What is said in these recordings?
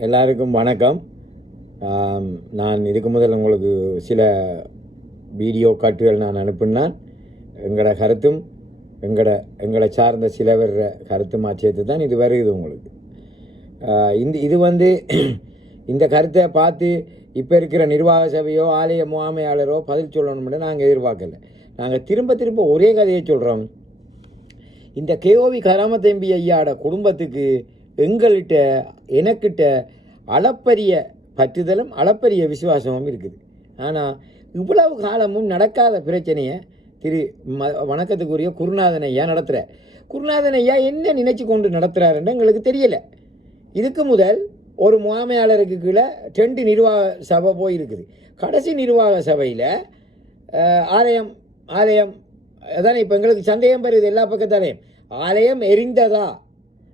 எல்லாருக்கும் வணக்கம். நான் இதுக்கு முதல் உங்களுக்கு சில வீடியோ காட்டுகள் நான் அனுப்பினான். எங்களோட கருத்தும் எங்களோட எங்களை சார்ந்த சிலவர் கருத்தும் சேர்த்து தான் இது வருகுது உங்களுக்கு. இந்த இது வந்து இந்த கருத்தை பார்த்து இப்போ இருக்கிற நிர்வாக சபையோ ஆலய முகாமையாளரோ பதில் சொல்லணும்னு நாங்கள் எதிர்பார்க்கல. நாங்கள் திரும்ப திரும்ப ஒரே கதையை சொல்கிறோம் இந்த கேஓவி கராமத்தம்பி ஐயாட குடும்பத்துக்கு எங்கள்கிட்ட எனக்கிட்ட அளப்பரிய பற்றுதலும் அளப்பரிய விசுவாசமும் இருக்குது. ஆனால் இவ்வளவு காலமும் நடக்காத பிரச்சனையை திரு ம வணக்கத்துக்குரிய குருநாதன் ஐயா நடத்துகிறார் குருநாதன் ஐயா என்ன நினச்சி கொண்டு நடத்துகிறாருன்னு எங்களுக்கு தெரியல. இதுக்கு முதல் ஒரு முகாமையாளருக்கு கீழே ரெண்டு நிர்வாக சபை போயிருக்குது. கடைசி நிர்வாக சபையில் ஆலயம் ஆலயம் அதானே இப்போ எங்களுக்கு சந்தேகம் பெறுது எல்லா பக்கத்தாலையும். ஆலயம் எரிந்ததா?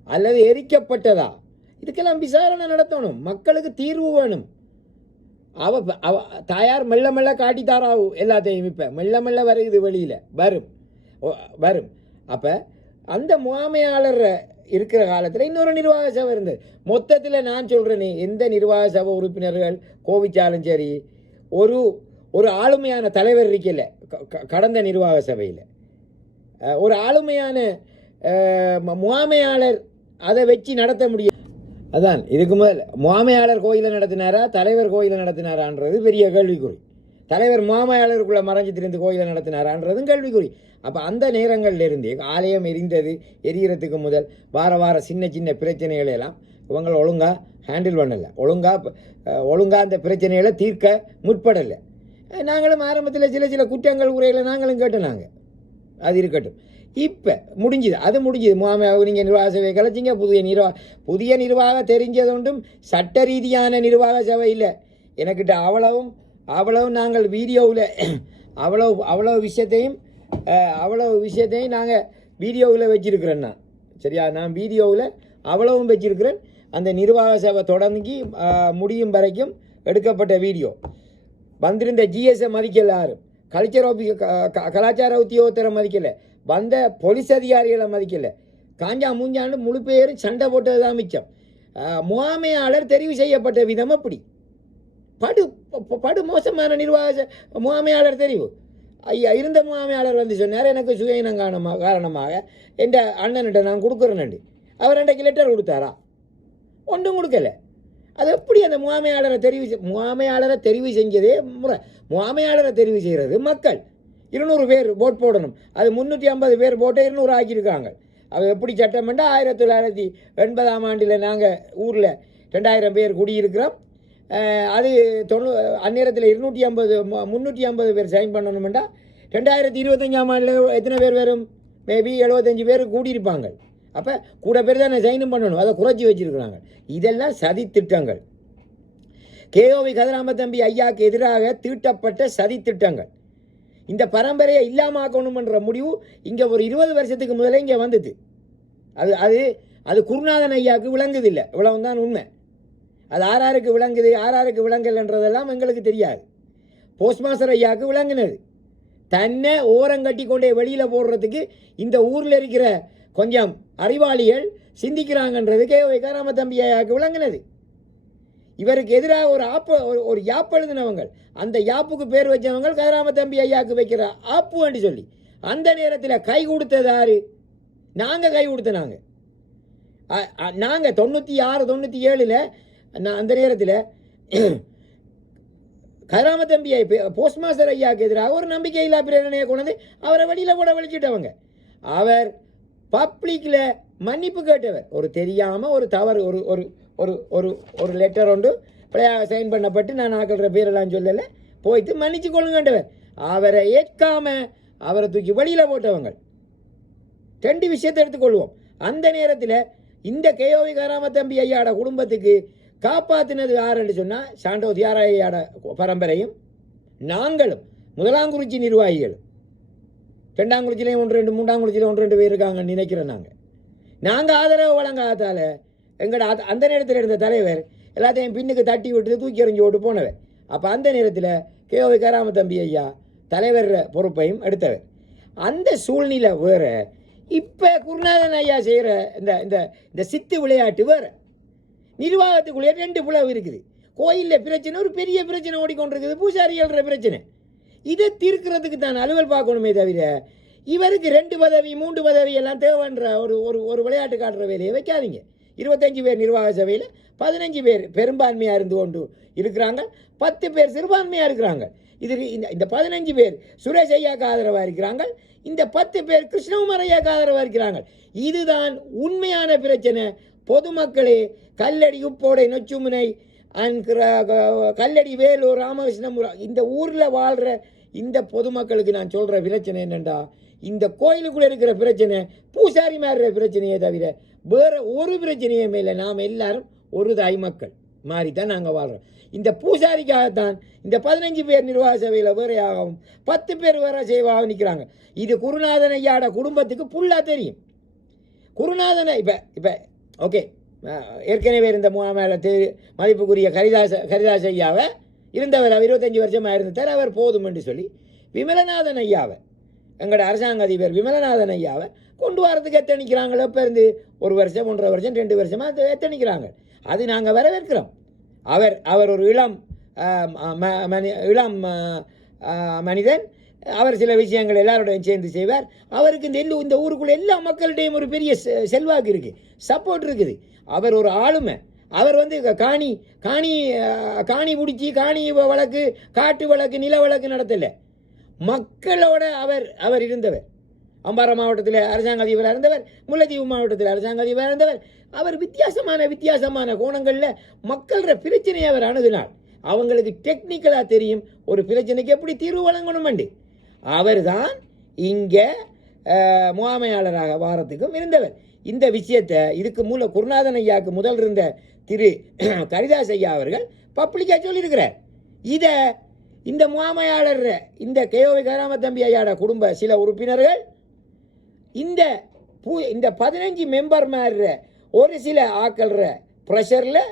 அல்லது எரிக்கப்பட்டதா? இதுக்கெல்லாம் விசாரணை நடத்தணும். மக்களுக்கு தீர்வு வேணும். அவ அவ தாயார் மெல்ல மெல்ல காட்டித்தாராவு எல்லாத்தையும் இப்போ. மெல்ல மெல்ல வருது வெளியில். வரும். வரும். அப்போ அந்த முகாமையாளர் இருக்கிற காலத்தில் இன்னொரு நிர்வாக சபை இருந்தது. மொத்தத்தில் நான் சொல்கிறேனே எந்த நிர்வாக சபை உறுப்பினர்கள் கோவிச்சாலும் சரி ஒரு ஒரு ஆளுமையான தலைவர் இருக்கல க- க- கடந்த நிர்வாக சபையில். ஒரு ஆளுமையான முகாமையாளர் அதை வச்சு நடத்த முடியும். அதான் இதுக்கு முதல் மாமையாளர் கோயிலை நடத்தினாரா தலைவர் கோயிலை நடத்தினாரான்றது பெரிய கேள்விக்குறி. தலைவர் முகாமையாளருக்குள்ள மறைஞ்சு திரிந்து கோயிலை நடத்தினாரான்றதும் கேள்விக்குறி. அப்போ அந்த நேரங்களில் இருந்தே ஆலயம் எரிந்தது எரியறதுக்கு முதல் வார வார சின்ன சின்ன பிரச்சனைகளை எல்லாம் இவங்க ஒழுங்காக ஹேண்டில் பண்ணலை. ஒழுங்காக ஒழுங்காக அந்த பிரச்சனைகளை தீர்க்க முற்படலை. நாங்களும் ஆரம்பத்தில் சில சில குற்றங்கள் உரையில் நாங்களும் கேட்டோம் நாங்கள் அது இருக்கட்டும். இப்போ முடிஞ்சுது. அது முடிஞ்சுது. முகாமை நீங்கள் நிர்வாக சபையை கலைச்சிங்க. புதிய நிர்வாக புதிய நிர்வாக தெரிஞ்சதொன்றும் சட்ட ரீதியான நிர்வாக சபை இல்லை. எனக்கிட்ட அவ்வளவும் அவ்வளவும் நாங்கள் வீடியோவில் அவ்வளோ அவ்வளோ விஷயத்தையும் அவ்வளோ அவ்வளவு விஷயத்தையும் நாங்கள் வீடியோவில் வச்சிருக்கிறேன் நான். சரியா? நான் வீடியோவில் அவ்வளவும் வச்சிருக்கிறேன். அந்த நிர்வாக சேவை தொடங்கி முடியும் வரைக்கும் எடுக்கப்பட்ட வீடியோ. வந்திருந்த ஜிஎஸ்ஐ மதிக்கல யாரும். கல்ச்சர் ஆஃபீஸ் கலாச்சார உத்தியோகத்தரை மதிக்கலை. வந்த போலீஸ் அதிகாரிகளை மதிக்கலை. காஞ்சா மூஞ்சாண்டு முழு பேரும் சண்டை போட்டது தான் மிச்சம் முகாமையாளர் தெரிவு செய்யப்பட்ட விதம் அப்படி. படு ப- படு மோசமான நிர்வாக முகாமையாளர் தெரிவு. ஐயா இருந்த முகாமையாளர் வந்து சொன்னார் எனக்கு சுயினம் காரணமாக காரணமாக என் அண்ணன்கிட்ட நான் கொடுக்குறேன்னு அவர் ரெண்டைக்கு லெட்டர் கொடுத்தாரா? ஒன்றும் கொடுக்கல. அது எப்படி அந்த முகாமையாளரை தெரிவு முகாமையாளரை தெரிவு செஞ்சதே முறை. முகாமையாளரை தெரிவு செய்கிறது மக்கள். இருநூறு பேர் ஓட் போடணும். அது முந்நூற்றி ஐம்பது பேர் போட்டு இருநூறு ஆக்கியிருக்காங்க. அது எப்படி சட்டமெண்டா ஆயிரத்தி தொள்ளாயிரத்தி எண்பதாம் ஆண்டில் நாங்கள் ஊரில் ரெண்டாயிரம் பேர் குடியிருக்கிறோம். அது தொண்ணூ அந்நேரத்தில் இருநூற்றி ஐம்பது முந்நூற்றி ஐம்பது பேர் சைன் பண்ணணுமெண்டா ரெண்டாயிரத்தி இருபத்தஞ்சாம் ஆண்டில் எத்தனை பேர் வரும்? மேபி எழுபத்தஞ்சு பேர் கூடியிருப்பாங்க. அப்போ கூட பேர் தான் சைனும் பண்ணணும். அதை குறைச்சி வச்சிருக்கிறாங்க. இதெல்லாம் சதி திட்டங்கள். கேஓவி கதிராம தம்பி ஐயாவுக்கு எதிராக தீட்டப்பட்ட சதி திட்டங்கள். இந்த பரம்பரையை இல்லாமாக்கணும்ன்ற முடிவு இங்கே ஒரு இருபது வருஷத்துக்கு முதல்ல இங்கே வந்தது. அது அது அது குருநாதன் ஐயாவுக்கு விளங்குது இல்லை இவ்வளவு தான் உண்மை. அது ஆறாருக்கு விளங்குது ஆறாருக்கு விளங்கலைன்றதெல்லாம் எங்களுக்கு தெரியாது. போஸ்ட் மாஸ்டர் ஐயாவுக்கு விளங்குனது. தன்னை ஓரங்கட்டி கொண்டே வெளியில் போடுறதுக்கு இந்த ஊரில் இருக்கிற கொஞ்சம் அறிவாளிகள் சிந்திக்கிறாங்கன்றது கே வைக்காராம தம்பி ஐயாவுக்கு விளங்குனது. இவருக்கு எதிராக ஒரு ஆப்பு ஒரு ஒரு யாப்பு எழுதினவங்க அந்த யாப்புக்கு பேர் வச்சவங்க கதிராம தம்பி ஐயாவுக்கு வைக்கிற ஆப்பு வேண்டி சொல்லி அந்த நேரத்தில் கை கொடுத்தது யாரு? நாங்கள் கை கொடுத்த நாங்கள் நாங்கள் தொண்ணூற்றி ஆறு தொண்ணூற்றி ஏழில் நான் அந்த நேரத்தில் கதிராம தம்பி போஸ்ட் மாஸ்டர் ஐயாவுக்கு எதிராக ஒரு நம்பிக்கையில்லா பிரேரணையை கொண்டு வந்து அவரை வெளியில் கூட வலிச்சிட்டவங்க அவர் பப்ளிக்கில் மன்னிப்பு கேட்டவர். ஒரு தெரியாமல் ஒரு தவறு ஒரு ஒரு ஒரு ஒரு ஒரு லெட்டர் ஒன்று பிள்ளையாக சைன் பண்ணப்பட்டு நான் ஆக்கிற பேரெல்லாம் சொல்லலை. போயிட்டு மன்னிச்சு கொள்ளுங்கண்டவர். அவரை ஏற்காம அவரை தூக்கி வழியில் போட்டவங்க. ரெண்டு விஷயத்தை எடுத்துக்கொள்வோம். அந்த நேரத்தில் இந்த கேயோவி காராம தம்பி ஐயாட குடும்பத்துக்கு காப்பாற்றினது யாருன்னு சொன்னால் சாண்டோ தியாராயாட பரம்பரையும் நாங்களும் முதலாங்குறிச்சி நிர்வாகிகளும். ரெண்டாங்குறிச்சிலையும் ஒன்று ரெண்டு மூன்றாங்குறிச்சிலையும் ஒன்று ரெண்டு பேர் இருக்காங்கன்னு நினைக்கிறோம் நாங்கள் நாங்கள் ஆதரவு வழங்காதால எங்கடா அது அந்த நேரத்தில் இருந்த தலைவர் எல்லாத்தையும் பின்னுக்கு தட்டி விட்டு தூக்கி எறிஞ்சு விட்டு போனவர். அப்போ அந்த நேரத்தில் கேஓ கராம தம்பி ஐயா தலைவர் பொறுப்பையும் எடுத்தவர். அந்த சூழ்நிலை வேறு இப்போ குருநாதன் ஐயா செய்கிற இந்த இந்த இந்த சித்து விளையாட்டு வேறு. நிர்வாகத்துக்குள்ளே ரெண்டு பிளவு இருக்குது. கோயிலில் பிரச்சனை ஒரு பெரிய பிரச்சனை ஓடிக்கொண்டிருக்குது பூசாரிகள்ற பிரச்சனை. இதை தீர்க்கிறதுக்கு தான் அலுவல் பார்க்கணுமே தவிர இவருக்கு ரெண்டு பதவி மூன்று பதவி எல்லாம் தேவைன்ற ஒரு ஒரு ஒரு விளையாட்டு காட்டுற வேலையை வைக்காதீங்க. இருபத்தஞ்சு பேர் நிர்வாக சபையில் பதினஞ்சு பேர் பெரும்பான்மையாக இருந்து கொண்டு இருக்கிறாங்க. பத்து பேர் சிறுபான்மையாக இருக்கிறாங்க. இது இந்த இந்த பதினஞ்சு பேர் சுரேஷ் ஐயாக்கு ஆதரவாக இருக்கிறாங்க. இந்த பத்து பேர் கிருஷ்ணகுமார் ஐயாக்கு ஆதரவாக இருக்கிறாங்க. இதுதான் உண்மையான பிரச்சனை. பொதுமக்களே கல்லடி உப்போடை நொச்சுமுனை கல்லடி வேலூர் ராமகிருஷ்ணபுரம் இந்த ஊரில் வாழ்கிற இந்த பொதுமக்களுக்கு நான் சொல்கிற பிரச்சனை என்னென்னா இந்த கோயிலுக்குள்ளே இருக்கிற பிரச்சனை பூசாரி மாறுற பிரச்சனையே தவிர வேறு ஒரு பிரச்சனையும் இல்லை. நாம் எல்லாரும் ஒரு தாய் மக்கள். மாறி தான் நாங்கள் வாழ்கிறோம் இந்த பூசாரிக்காகத்தான் இந்த பதினஞ்சு பேர் நிர்வாக சபையில் வேறையாகவும் பத்து பேர் வேற சேவாகவும் நிற்கிறாங்க இது குருநாதன் ஐயாட குடும்பத்துக்கு ஃபுல்லாக தெரியும். குருநாதனை இப்போ இப்போ ஓகே ஏற்கனவே இருந்த முகாமேல திரு மதிப்புக்குரிய கரிதாச கரிதாஸ் ஐயாவை இருந்தவர் அவர் இருபத்தஞ்சி வருஷமாக இருந்தார் அவர் போதும் என்று சொல்லி விமலநாதன் ஐயாவை எங்களோட அரசாங்க அதிபர் விமலநாதன் ஐயாவை கொண்டு வரதுக்கு எத்தனிக்கிறாங்களோ இப்போ இருந்து ஒரு வருஷம் ஒன்றரை வருஷம் ரெண்டு வருஷமாக எத்தனிக்கிறாங்க. அது நாங்கள் வரவேற்கிறோம். அவர் அவர் ஒரு இளம் ம- மனி இளம் மனிதன். அவர் சில விஷயங்கள் எல்லாரோடையும் சேர்ந்து செய்வார். அவருக்கு இந்த இந்த ஊருக்குள்ள எல்லா மக்கள்கிட்டையும் ஒரு பெரிய செ- செல்வாக்கு இருக்குது சப்போர்ட் இருக்குது. அவர் ஒரு ஆளுமை. அவர் வந்து க- காணி காணி காணி பிடிச்சி காணி வ- வழக்கு காட்டு வழக்கு நில வழக்கு நடத்தலை. மக்களோட அவர் அவர் இருந்தவர். அம்பாறை மாவட்டத்தில் அரசாங்க அதிபராக இருந்தவர் முல்லைத்தீவு மாவட்டத்தில் அரசாங்க அதிபராக இருந்தவர் அவர் வித்தியாசமான வித்தியாசமான கோணங்களில் மக்களோட பிரச்சனையை அவர் அணுகினார். அவங்களுக்கு டெக்னிக்கலாக தெரியும். ஒரு பிரச்சனைக்கு எப்படி தீர்வு வழங்கணுமெண்டு? அவர் தான் இங்கே முகாமையாளராக வாரத்துக்கும் இருந்தவர். இந்த விஷயத்தை இதுக்கு மூல குருநாதன் ஐயாவுக்கு முதல் இருந்த திரு கரிதாஸ் ஐயா அவர்கள் பப்ளிக்காக சொல்லியிருக்கிறார். இதை இந்த முகாமையாளர் இந்த கேஓவி கராமத்தம்பி ஐயாட குடும்ப சில உறுப்பினர்கள் இந்த பூ இந்த பதினஞ்சு மெம்பர் மாதிரி ஒரு சில ஆக்கள்ற ப்ரெஷரில்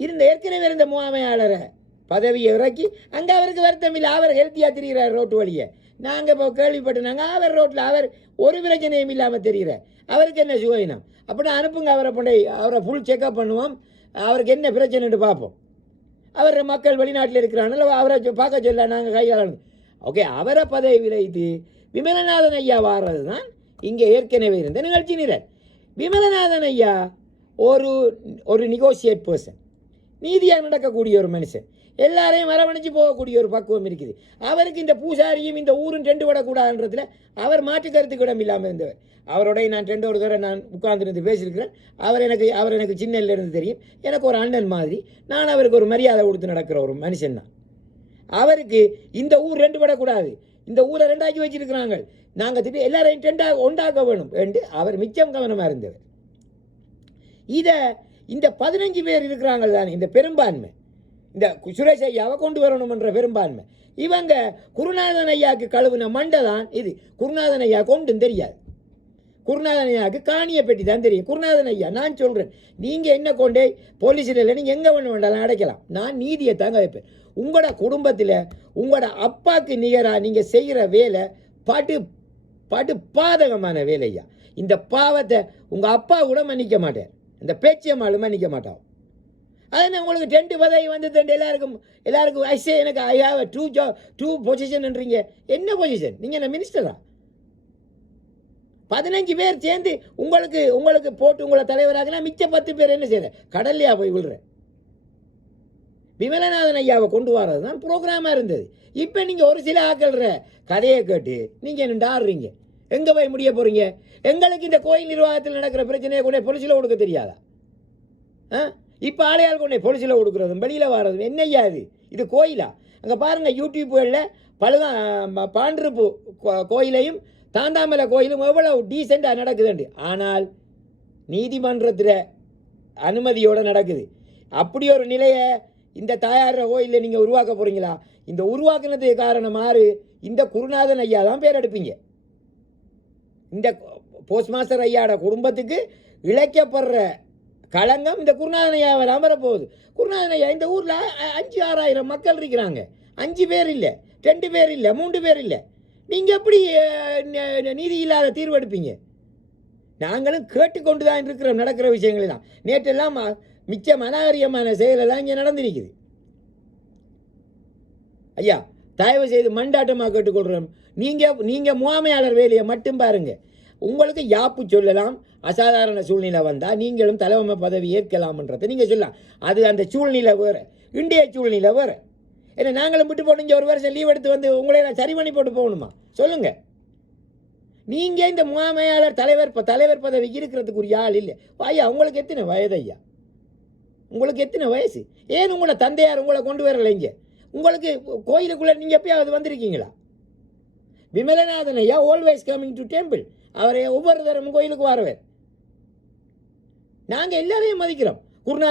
இருந்த ஏற்கனவே இருந்த முகாமையாளரை பதவியை இறக்கி அங்கே அவருக்கு வருத்தம் இல்லை அவர் ஹெல்த்தியாக தெரிகிறார் ரோட்டு வழியை. நாங்கள் இப்போ கேள்விப்பட்டனாங்க அவர் ரோட்டில் அவர் ஒரு பிரச்சனையும் இல்லாமல் தெரிகிறார் அவருக்கு என்ன சுகவீனம் அப்படின்னா அனுப்புங்க அவரை கொண்டை அவரை ஃபுல் செக்அப் பண்ணுவோம். அவருக்கு என்ன பிரச்சனைன்னு பார்ப்போம். அவர் மக்கள் வெளிநாட்டில் இருக்கிறாங்களோ அவரை பார்க்க சொல்ல நாங்கள் கையாளணும். ஓகே அவரை பதவி விலைத்து விமலநாதன் ஐயா வாடுறது தான் இங்கே ஏற்கனவே இருந்த நிகழ்ச்சி நிரல். விமலநாதன் ஐயா ஒரு ஒரு நிகோசியேட் பர்சன் நீதியாக நடக்கக்கூடிய ஒரு மனுஷன். எல்லாரையும் அரவணைச்சு போகக்கூடிய ஒரு பக்குவம் இருக்குது. அவருக்கு இந்த பூசாரியும் இந்த ஊரும் ரெண்டு விடக்கூடாதுன்றதுல அவர் மாற்று கருத்துக்கு இடம் இல்லாமல் இருந்தவர். அவரோடைய நான் ரெண்டு ஒரு தடவை நான் உட்கார்ந்துருந்து பேசியிருக்கிறேன். அவர் எனக்கு அவர் எனக்கு சின்னலேருந்து தெரியும். எனக்கு ஒரு அண்ணன் மாதிரி. நான் அவருக்கு ஒரு மரியாதை கொடுத்து நடக்கிற ஒரு மனுஷன் தான் அவருக்கு இந்த ஊர் ரெண்டு விடக்கூடாது. இந்த ஊரை ரெண்டாக்கி வச்சிருக்கிறாங்க. நாங்கள் திட்டு எல்லாரையும் ரெண்டாக ஒண்டாக்க வேணும் என்று அவர் மிச்சம் கவனமாக இருந்தவர். இதை இந்த பதினஞ்சு பேர் இருக்கிறாங்க தானே இந்த பெரும்பான்மை. இந்த சுரேஷ் ஐயாவை கொண்டு வரணும்ன்ற பெரும்பான்மை. இவங்க குருநாதன் ஐயாவுக்கு கழுவுன மண்டை தான் இது. குருநாதன் ஐயா கொண்டும் தெரியாது. குருநாதன் ஐயாவுக்கு காணியை பெட்டி தான் தெரியும். குருநாதன் ஐயா நான் சொல்கிறேன் நீங்கள் என்ன கொண்டே போலீஸில் இல்லை நீங்கள் எங்கே ஒன்று வேண்டாலும் அடைக்கலாம். நான் நீதியை தாங்க வைப்பேன். உங்களோட குடும்பத்தில் உங்களோட அப்பாவுக்கு நிகராக நீங்கள் செய்கிற வேலை படு படு பாதகமான வேலையா இந்த பாவத்தை உங்கள் அப்பா கூட மன்னிக்க மாட்டார். இந்த பேச்சியம்மாலும் மன்னிக்க மாட்டான். அது உங்களுக்கு டென்ட்டு பதவி வந்து ரெண்டு எல்லாருக்கும் எல்லாருக்கும் ஐசே எனக்கு ஐ ஹாவ் டூ ஜா டூ பொசிஷன்ன்றீங்க. என்ன பொசிஷன்? நீங்கள் என்ன மினிஸ்டரா பதினஞ்சு பேர் சேர்ந்து உங்களுக்கு உங்களுக்கு போட்டு உங்களை தலைவராகனா மிச்ச பத்து பேர் என்ன செய்யற? கடல்லையா போய் விழுறேன் விமலநாதன் ஐயாவை கொண்டு வர்றது தான் ப்ரோக்ராமாக இருந்தது. இப்போ நீங்கள் ஒரு சில ஆக்கள்ற கதையை கேட்டு நீங்கள் என்ன ஆடுறீங்க எங்கே போய் முடிய போகிறீங்க எங்களுக்கு இந்த கோயில் நிர்வாகத்தில் நடக்கிற பிரச்சனையை கூட பொலிசில் கொடுக்க தெரியாதா? ஆ? இப்போ ஆளையால் கொண்டே பொலிசில் கொடுக்குறதும் வெளியில் வர்றதும் என்னய்யா இது? இது கோயிலா? அங்கே பாருங்கள் யூடியூப்புகளில் பழுதான் பாண்டிருப்பு கோ- கோயிலையும் தாண்டாமலை கோயிலும் எவ்வளோ டீசெண்டாக நடக்குதுண்டு. ஆனால் நீதிமன்றத்தில் அனுமதியோடு நடக்குது. அப்படி ஒரு நிலையை இந்த தாயார கோயிலில் நீங்கள் உருவாக்க போகிறீங்களா இந்த உருவாக்குனதுக்கு காரணம் ஆறு இந்த குருநாதன் ஐயா தான் பேர் எடுப்பீங்க. இந்த போஸ்ட் மாஸ்டர் ஐயாவோட குடும்பத்துக்கு இழைக்கப்படுற களங்கம் இந்த குருநாதன் ஐயாவை வரப்போகுது குருநாதன் ஐயா இந்த ஊரில் அஞ்சு ஆறாயிரம் மக்கள் இருக்கிறாங்க. அஞ்சு பேர் இல்லை ரெண்டு பேர் இல்லை மூன்று பேர் இல்லை. நீங்கள் எப்படி ந- நீதி இல்லாத தீர்வு எடுப்பீங்க? நாங்களும் கேட்டுக்கொண்டு தான் இருக்கிறோம் நடக்கிற விஷயங்கள் தான். நேற்றெல்லாம் மிச்சம் மிச்ச செயலெல்லாம் இங்கே நடந்திருக்குது. ஐயா தயவு செய்து மண்டாட்டமாக கேட்டுக்கொள்கிறோம் நீங்கள் நீங்கள் முகாமையாளர் வேலையை மட்டும் பாருங்கள் உங்களுக்கு யாப்பு சொல்லலாம்? அசாதாரண சூழ்நிலை வந்தால் நீங்களும் தலைமை பதவி ஏற்கலாம்ன்றதை நீங்கள் சொல்லலாம். அது அந்த சூழ்நிலை வேறு. இந்திய சூழ்நிலை வேறு. ஏன்னா நாங்களும் விட்டு போட்டு ஒரு வருஷம் லீவ் எடுத்து வந்து உங்களை நான் சரி பண்ணி போட்டு போகணுமா? சொல்லுங்கள் நீங்கள் இந்த முகாமையாளர் தலைவர் ப- தலைவர் பதவிக்கு இருக்கிறதுக்குரிய ஆள் இல்லை. ஐயா உங்களுக்கு எத்தனை வயது ஐயா? உங்களுக்கு எத்தனை வயசு? ஏன் உங்களை தந்தையார் உங்களை கொண்டு வரலைங்க உங்களுக்கு கோயிலுக்குள்ள நீங்க எப்பயாவது வந்திருக்கீங்களா? விமலநாதன் ஐயா ஆல்வேஸ் கமிங் டு டெம்பிள் அவரை ஒவ்வொரு தரமும் கோயிலுக்கு வரவர். நாங்க எல்லாரையும் மதிக்கிறோம். குருநா